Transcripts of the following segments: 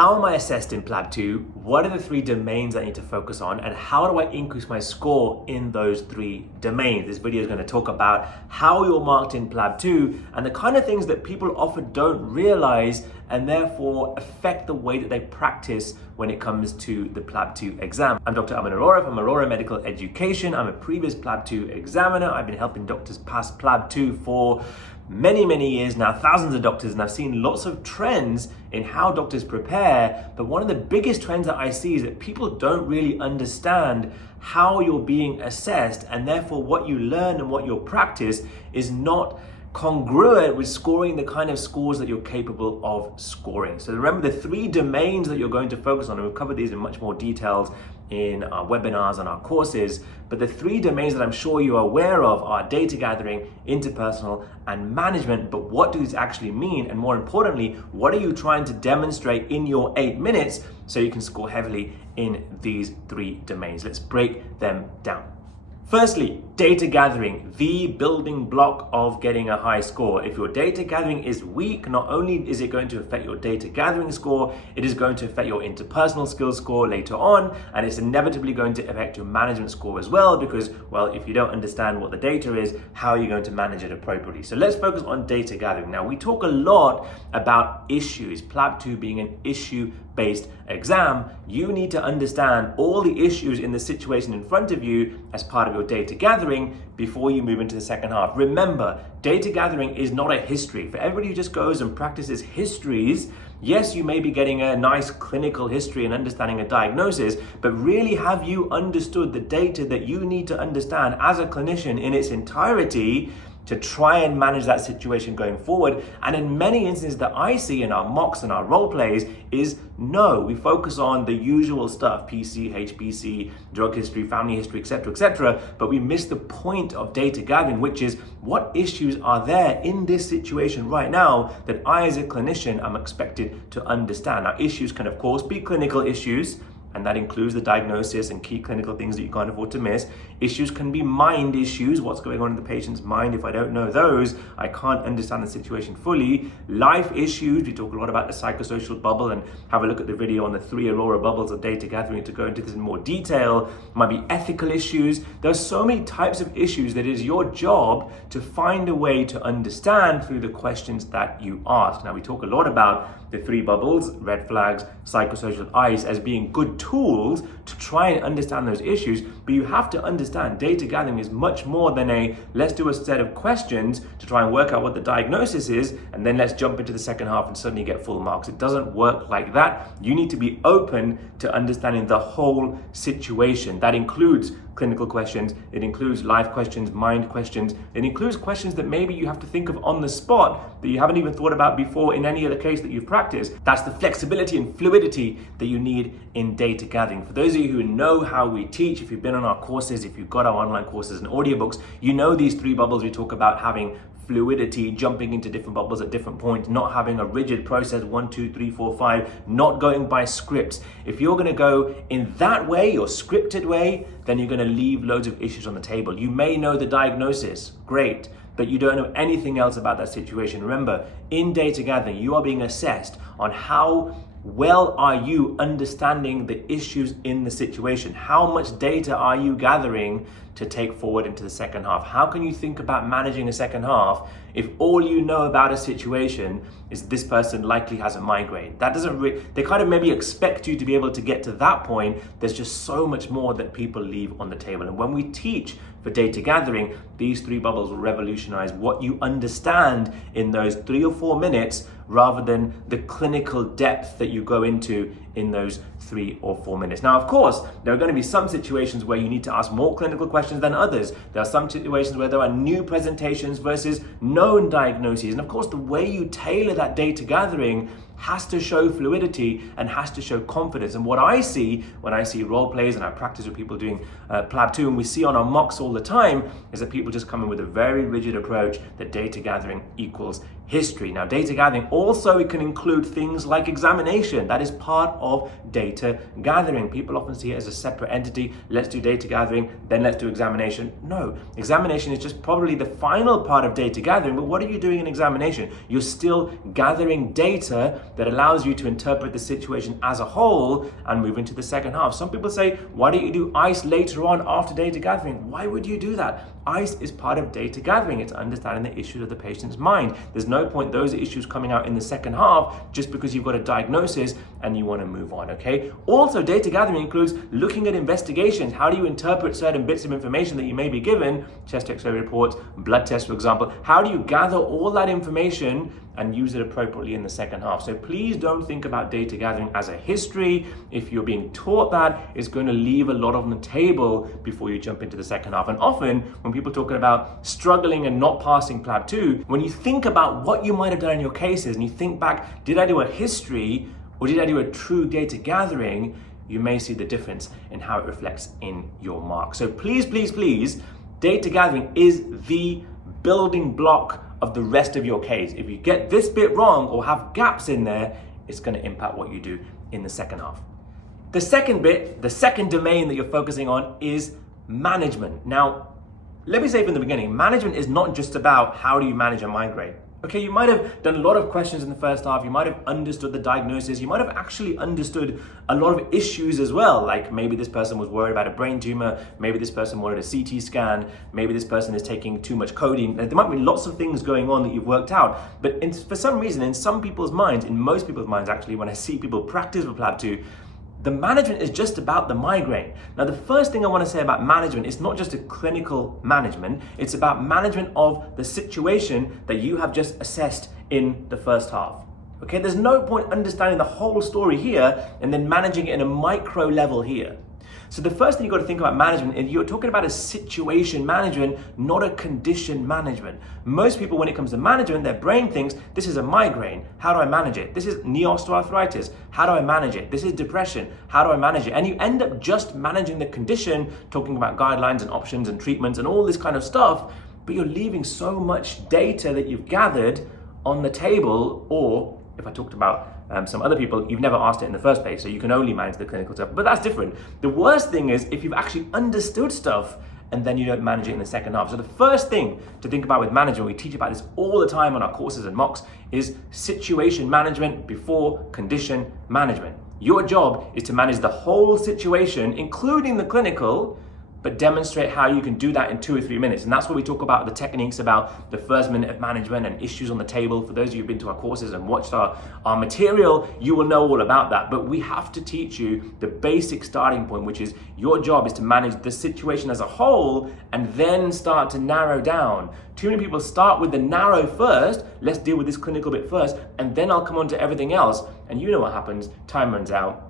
How am I assessed in PLAB 2? What are the 3 domains I need to focus on? And how do I increase my score in those 3 domains? This video is going to talk about how you're marked in PLAB 2 and the kind of things that people often don't realize and therefore affect the way that they practice when it comes to the PLAB 2 exam. I'm Dr. Arora from Arora Medical Education. I'm a previous PLAB 2 examiner. I've been helping doctors pass PLAB 2 for many years now, thousands of doctors, and I've seen lots of trends in how doctors prepare. But one of the biggest trends that I see is that people don't really understand how you're being assessed, and therefore what you learn and what you practice is not congruent with scoring the kind of scores that you're capable of scoring. So remember the 3 domains that you're going to focus on, and we'll cover these in much more details in our webinars and our courses, but the 3 domains that I'm sure you are aware of are data gathering, interpersonal, and management. But what do these actually mean? And more importantly, what are you trying to demonstrate in your 8 minutes so you can score heavily in these 3 domains? Let's break them down. Firstly, data gathering, the building block of getting a high score. If your data gathering is weak, not only is it going to affect your data gathering score, it is going to affect your interpersonal skills score later on, and it's inevitably going to affect your management score as well, because, well, if you don't understand what the data is, how are you going to manage it appropriately? So let's focus on data gathering. Now, we talk a lot about issues, PLAB 2 being an issue-based exam. You need to understand all the issues in the situation in front of you as part of your data gathering before you move into the second half. Remember, data gathering is not a history. For everybody who just goes and practices histories, yes, you may be getting a nice clinical history and understanding a diagnosis, but really have you understood the data that you need to understand as a clinician in its entirety to try and manage that situation going forward? And in many instances that I see in our mocks and our role plays is no, we focus on the usual stuff, PC, HPC, drug history, family history, etc., but we miss the point of data gathering, which is what issues are there in this situation right now that I as a clinician am expected to understand. Now, issues can of course be clinical issues, and that includes the diagnosis and key clinical things that you can't afford to miss. Issues can be mind issues, what's going on in the patient's mind. If I don't know those, I can't understand the situation fully. Life issues, we talk a lot about the psychosocial bubble, and have a look at the video on the 3 Arora bubbles of data gathering to go into this in more detail. It might be ethical issues. There are so many types of issues that it is your job to find a way to understand through the questions that you ask. Now, we talk a lot about the 3 bubbles, red flags, psychosocial, ICE, as being good tools to try and understand those issues, but you have to understand data gathering is much more than a let's do a set of questions to try and work out what the diagnosis is and then let's jump into the second half and suddenly get full marks. It doesn't work like that. You need to be open to understanding the whole situation. That includes clinical questions, it includes life questions, mind questions, it includes questions that maybe you have to think of on the spot that you haven't even thought about before in any other case that you've practiced. That's the flexibility and fluidity that you need in data gathering. For those of you who know how we teach, if you've been on our courses, if you've got our online courses and audiobooks, you know these 3 bubbles we talk about having fluidity, jumping into different bubbles at different points, not having a rigid process, 1, 2, 3, 4, 5, not going by scripts. If you're gonna go in that way, your scripted way, then you're gonna leave loads of issues on the table. You may know the diagnosis, great, but you don't know anything else about that situation. Remember, in data gathering, you are being assessed on how well are you understanding the issues in the situation? How much data are you gathering to take forward into the second half? How can you think about managing a second half if all you know about a situation is this person likely has a migraine? That doesn't they kind of maybe expect you to be able to get to that point. There's just so much more that people leave on the table. And when we teach for data gathering, these 3 bubbles will revolutionize what you understand in those 3 or 4 minutes rather than the clinical depth that you go into in those 3 or 4 minutes. Now, of course, there are going to be some situations where you need to ask more clinical questions than others. There are some situations where there are new presentations versus known diagnoses. And of course, the way you tailor that data gathering has to show fluidity and has to show confidence. And what I see when I see role plays and I practice with people doing PLAB 2, and we see on our mocks all the time, is that people just come in with a very rigid approach that data gathering equals history. Now, data gathering also, it can include things like examination. That is part of data gathering. People often see it as a separate entity. Let's do data gathering, then let's do examination. No, examination is just probably the final part of data gathering, but what are you doing in examination? You're still gathering data that allows you to interpret the situation as a whole and move into the second half. Some people say, why don't you do ICE later on after data gathering? Why would you do that? ICE is part of data gathering. It's understanding the issues of the patient's mind. There's no point those issues coming out in the second half just because you've got a diagnosis and you want to move on, okay? Also, data gathering includes looking at investigations. How do you interpret certain bits of information that you may be given? Chest x-ray reports, blood tests, for example. How do you gather all that information and use it appropriately in the second half? So please don't think about data gathering as a history. If you're being taught that, it's going to leave a lot on the table before you jump into the second half. And often when people talking about struggling and not passing PLAB 2, when you think about what you might have done in your cases and you think back, did I do a history or did I do a true data gathering? You may see the difference in how it reflects in your mark. So please, please, please, data gathering is the building block of the rest of your case. If you get this bit wrong or have gaps in there, it's going to impact what you do in the second half. The second bit, the second domain that you're focusing on is management. Now, let me say from the beginning, management is not just about how do you manage a migraine. Okay, you might have done a lot of questions in the first half, you might have understood the diagnosis, you might have actually understood a lot of issues as well, like maybe this person was worried about a brain tumor, maybe this person wanted a CT scan, maybe this person is taking too much codeine. There might be lots of things going on that you've worked out, but for some reason, in some people's minds, in most people's minds actually, when I see people practice with PLAB 2, the management is just about the migraine. Now, the first thing I want to say about management is not just a clinical management, it's about management of the situation that you have just assessed in the first half. Okay, there's no point understanding the whole story here and then managing it in a micro level here. So the first thing you've got to think about management is you're talking about a situation management, not a condition management. Most people, when it comes to management, their brain thinks, this is a migraine, how do I manage it? This is knee osteoarthritis, how do I manage it? This is depression, how do I manage it? And you end up just managing the condition, talking about guidelines and options and treatments and all this kind of stuff, but you're leaving so much data that you've gathered on the table, or if I talked about some other people, you've never asked it in the first place, so you can only manage the clinical stuff, but that's different. The worst thing is if you've actually understood stuff and then you don't manage it in the second half. So the first thing to think about with management, we teach about this all the time on our courses and mocks, is situation management before condition management. Your job is to manage the whole situation, including the clinical, but demonstrate how you can do that in 2 or 3 minutes. And that's what we talk about, the techniques about the first minute of management and issues on the table. For those of you who've been to our courses and watched our material, you will know all about that. But we have to teach you the basic starting point, which is your job is to manage the situation as a whole and then start to narrow down. Too many people start with the narrow first, let's deal with this clinical bit first, and then I'll come on to everything else. And you know what happens, time runs out.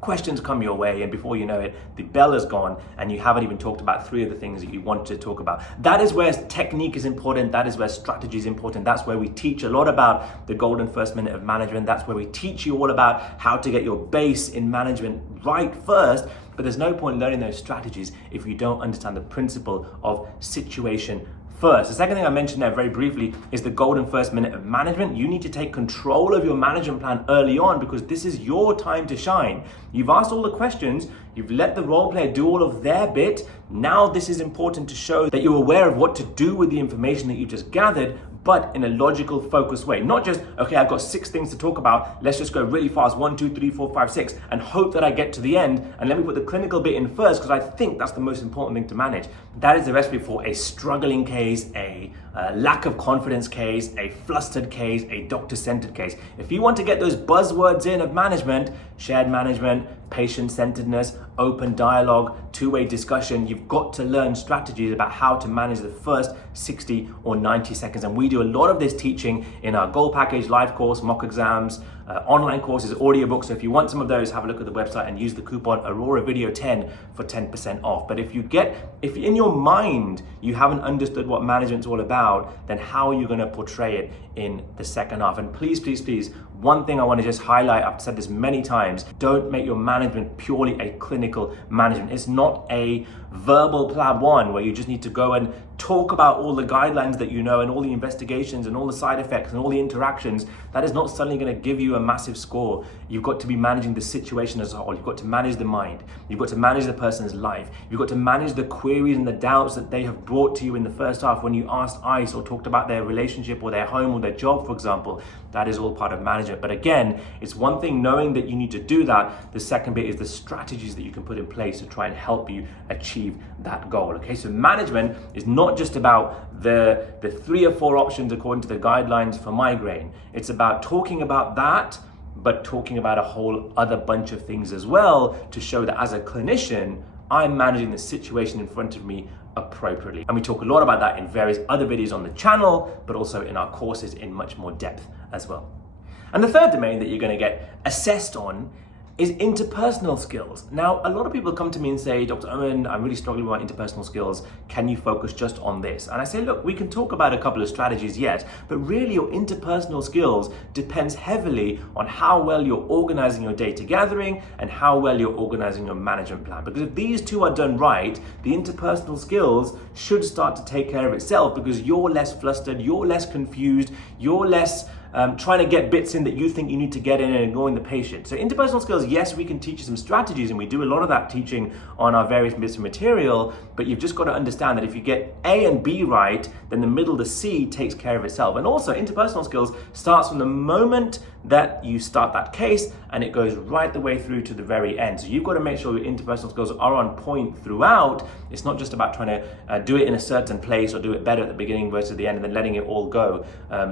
Questions come your way, and before you know it, the bell is gone and you haven't even talked about 3 of the things that you want to talk about. That is where technique is important. That is where strategy is important. That's where we teach a lot about the golden first minute of management. That's where we teach you all about how to get your base in management right first. But there's no point learning those strategies if you don't understand the principle of situation first. The second thing I mentioned there very briefly is the golden first minute of management. You need to take control of your management plan early on because this is your time to shine. You've asked all the questions, you've let the role player do all of their bit. Now this is important to show that you're aware of what to do with the information that you've just gathered, but in a logical, focused way. Not just, okay, I've got 6 things to talk about, let's just go really fast, 1, 2, 3, 4, 5, 6, and hope that I get to the end, and let me put the clinical bit in first, because I think that's the most important thing to manage. That is the recipe for a struggling case, a lack of confidence case, a flustered case, a doctor-centered case. If you want to get those buzzwords in of management, shared management, patient-centeredness, open dialogue, two-way discussion, you've got to learn strategies about how to manage the first 60 or 90 seconds. And we do a lot of this teaching in our Gold Package live course, mock exams, online courses, audiobooks. So if you want some of those, have a look at the website and use the coupon Arora Video 10 for 10% off. But if in your mind you haven't understood what management's all about, then how are you going to portray it in the second half? And please, please, please, one thing I want to just highlight, I've said this many times, don't make your management purely a clinical management. It's not a verbal PLAB 1 where you just need to go and talk about all the guidelines that you know and all the investigations and all the side effects and all the interactions, that is not suddenly going to give you a massive score. You've got to be managing the situation as a whole. You've got to manage the mind. You've got to manage the person's life. You've got to manage the queries and the doubts that they have brought to you in the first half when you asked ICE or talked about their relationship or their home or their job, for example. That is all part of management. But again, it's one thing knowing that you need to do that. The second bit is the strategies that you can put in place to try and help you achieve that goal. Okay, so management is not just about the 3 or 4 options according to the guidelines for migraine. It's about talking about that, but talking about a whole other bunch of things as well to show that as a clinician, I'm managing the situation in front of me appropriately. And we talk a lot about that in various other videos on the channel, but also in our courses in much more depth as well. And the third domain that you're going to get assessed on is interpersonal skills. Now, a lot of people come to me and say, Dr. Owen, I'm really struggling with my interpersonal skills. Can you focus just on this? And I say, look, we can talk about a couple of strategies, yes, but really your interpersonal skills depends heavily on how well you're organizing your data gathering and how well you're organizing your management plan. Because if these two are done right, the interpersonal skills should start to take care of itself because you're less flustered, you're less confused, you're less trying to get bits in that you think you need to get in and ignoring the patient. So interpersonal skills, yes, we can teach you some strategies and we do a lot of that teaching on our various bits of material, but you've just got to understand that if you get A and B right, then the middle, the C, takes care of itself. And also interpersonal skills starts from the moment that you start that case and it goes right the way through to the very end. So you've got to make sure your interpersonal skills are on point throughout. It's not just about trying to do it in a certain place or do it better at the beginning versus the end and then letting it all go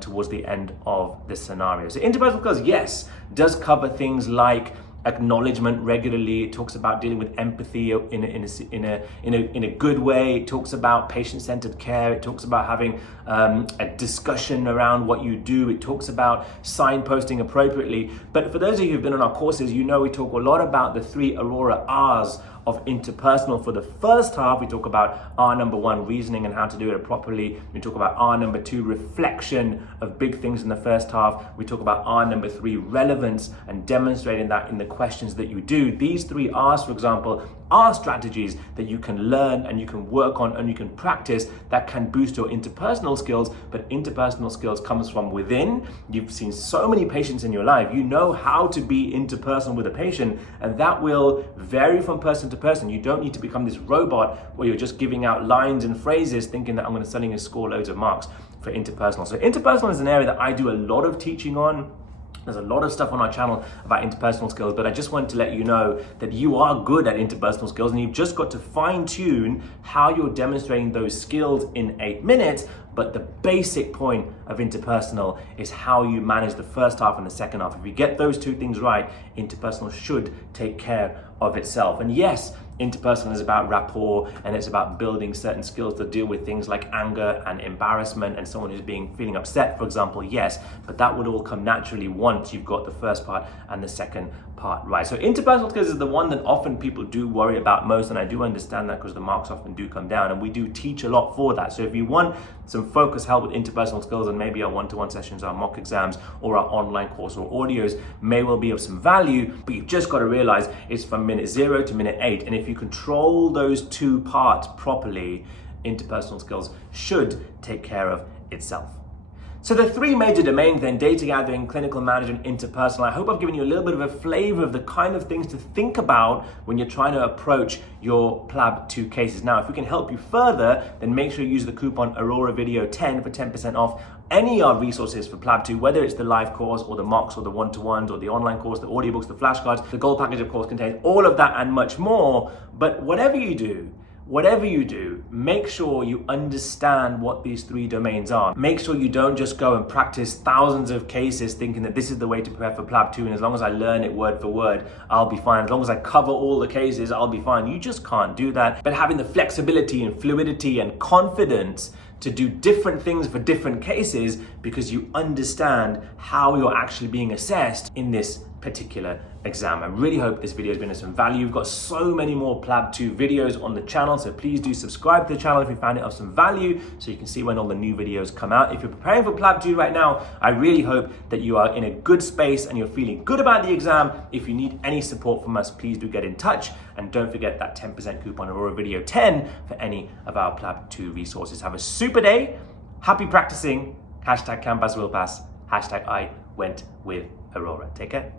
towards the end of the scenario. So interpersonal skills, yes, does cover things like acknowledgement regularly. It talks about dealing with empathy in a good way. It talks about patient-centered care. It talks about having a discussion around what you do. It talks about signposting appropriately. But for those of you who've been on our courses, you know we talk a lot about the 3 Arora R's of interpersonal. For the first half, we talk about R number 1, reasoning and how to do it properly. We talk about R number 2, reflection of big things in the first half. We talk about R number 3, relevance and demonstrating that in the questions that you do. These 3 R's, for example, are strategies that you can learn and you can work on and you can practice that can boost your interpersonal skills. But interpersonal skills comes from within. You've seen so many patients in your life. You know how to be interpersonal with a patient, and that will vary from person to person. You don't need to become this robot where you're just giving out lines and phrases thinking that I'm going to suddenly score loads of marks for interpersonal. So interpersonal is an area that I do a lot of teaching on. There's a lot of stuff on our channel about interpersonal skills, but I just want to let you know that you are good at interpersonal skills and you've just got to fine tune how you're demonstrating those skills in 8 minutes. But the basic point of interpersonal is how you manage the first half and the second half. If you get those 2 things right, interpersonal should take care of itself. And yes, interpersonal is about rapport and it's about building certain skills to deal with things like anger and embarrassment and someone who's feeling upset, for example, yes, but that would all come naturally once you've got the first part and the second part right. So interpersonal skills is the one that often people do worry about most, and I do understand that because the marks often do come down and we do teach a lot for that. So if you want some focused help with interpersonal skills, and maybe our one-to-one sessions, our mock exams, or our online course or audios may well be of some value, but you've just got to realize it's from minute 0 to minute 8. And if you control those 2 parts properly, interpersonal skills should take care of itself. So the 3 major domains then, data gathering, clinical management, interpersonal. I hope I've given you a little bit of a flavor of the kind of things to think about when you're trying to approach your PLAB 2 cases. Now, if we can help you further, then make sure you use the coupon Arora Video 10 for 10% off any of our resources for PLAB 2, whether it's the live course or the mocks or the one-to-ones or the online course, the audiobooks, the flashcards. The gold package, of course, contains all of that and much more. But whatever you do, make sure you understand what these 3 domains are. Make sure you don't just go and practice thousands of cases thinking that this is the way to prepare for PLAB 2 and as long as I learn it word for word, I'll be fine. As long as I cover all the cases, I'll be fine. You just can't do that. But having the flexibility and fluidity and confidence to do different things for different cases because you understand how you're actually being assessed in this particular exam. I really hope this video has been of some value. We've got so many more PLAB 2 videos on the channel, so please do subscribe to the channel if you found it of some value so you can see when all the new videos come out. If you're preparing for PLAB 2 right now, I really hope that you are in a good space and you're feeling good about the exam. If you need any support from us, please do get in touch, and don't forget that 10% coupon Arora video 10 for any of our PLAB 2 resources. Have a super day, happy practicing, hashtag Canvas will pass, hashtag I went with Arora. Take care.